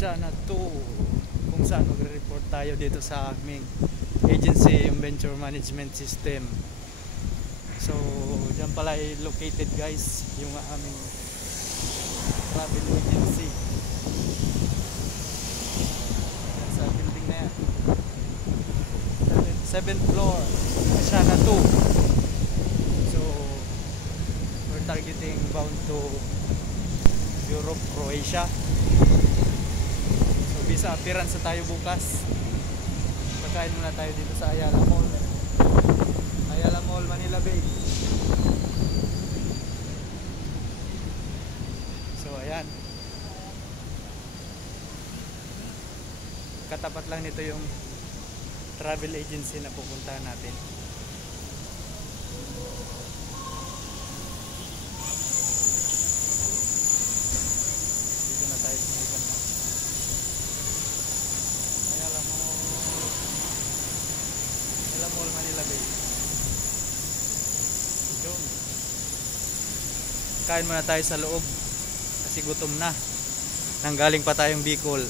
Oceana 2, kung saan magre-report tayo dito sa aming agency, yung Venture Management System. So dyan pala ay located guys yung aming travel agency. Sa building na yan, 7th floor, Oceana 2. So we're targeting bound to Europe, Croatia. So visa appearance na tayo bukas. Pagkain muna tayo dito sa Ayala Mall, Ayala Mall, Manila Bay. So ayan, katapat lang nito yung travel agency na pupuntahan natin. Dito na tayo sa iban na Ayala Mall, Ayala Mall, Manila Bay. Yun. Kain muna tayo sa loob kasi gutom na. Nanggaling pa tayong Bicol.